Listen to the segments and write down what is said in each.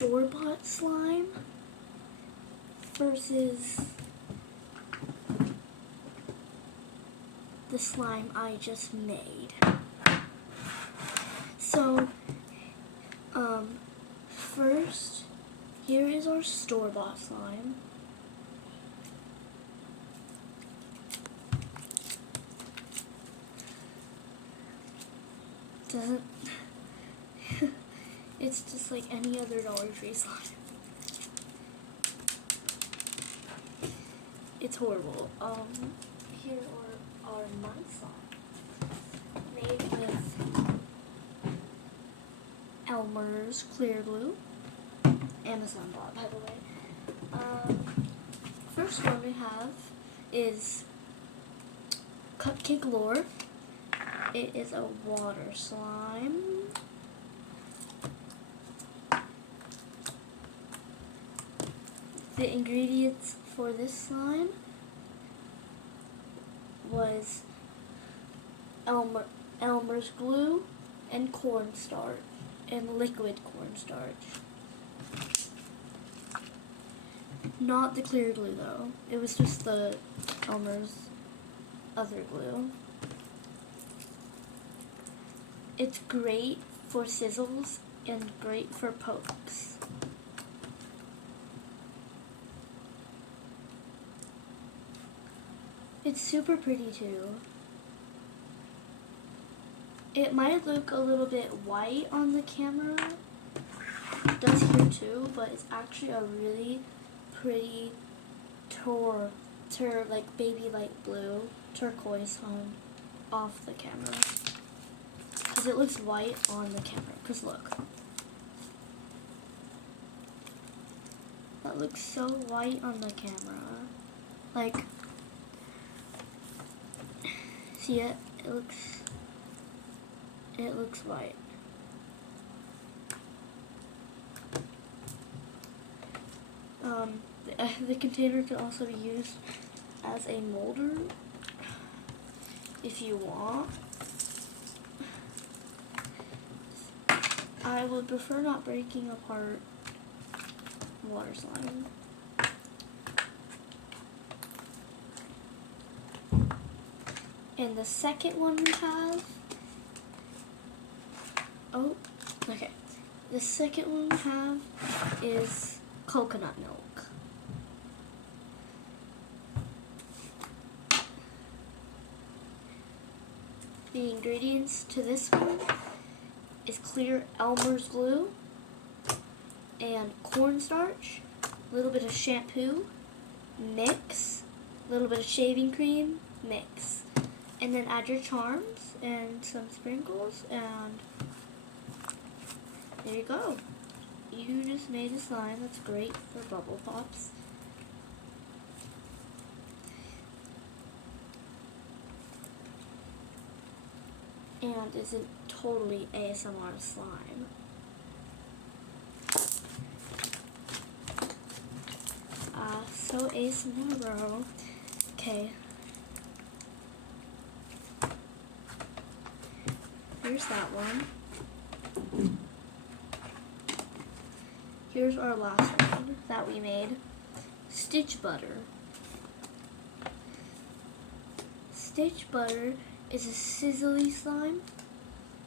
store-bought slime versus the slime I just made. So, first, here is our store-bought slime. Doesn't it's just like any other Dollar Tree slime. It's horrible. Here are my slime made with Elmer's Clear Glue. Amazon bought, by the way. First one we have is Cupcake Lore. It is a water slime. The ingredients for this slime was Elmer's glue and cornstarch and liquid cornstarch. Not the clear glue though. It was just the Elmer's other glue. It's great for sizzles and great for pokes. It's super pretty too. It might look a little bit white on the camera. It does here too, but it's actually a really pretty like baby light blue turquoise on off the camera. Because it looks white on the camera. Because look. That looks so white on the camera. Like, see it? It looks white. The container can also be used as a molder if you want. I would prefer not breaking apart water slime. And the second one we have, the second one we have is coconut milk. The ingredients to this one is clear Elmer's glue and cornstarch, a little bit of shampoo, mix, a little bit of shaving cream, mix. And then add your charms and some sprinkles, and there you go. You just made a slime that's great for bubble pops. And is a totally ASMR slime. So ASMR, bro. Okay. Here's that one. Here's our last one that we made. Stitch Butter. Stitch Butter is a sizzly slime.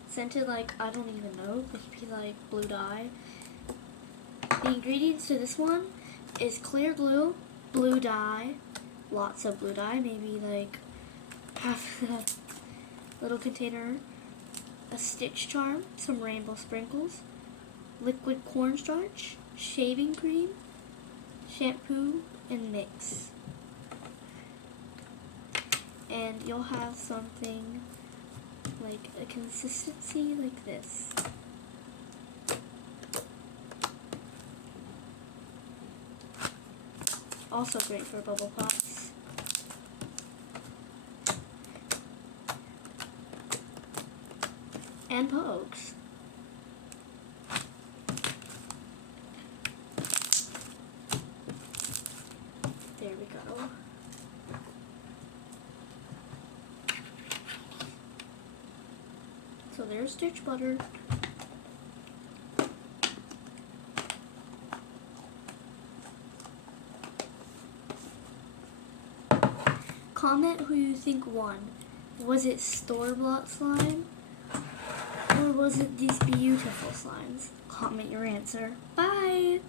Scented like, I don't even know, maybe like blue dye. The ingredients to this one is clear glue, blue dye, lots of blue dye, maybe like half the little container, a stitch charm, some rainbow sprinkles, liquid cornstarch, shaving cream, shampoo, and mix. And you'll have something like a consistency like this. Also great for bubble pops. And pokes. There we go. So there's Stitch Butter. comment who you think won. Was it store-bought slime? Or was it these beautiful slimes? Comment your answer. Bye!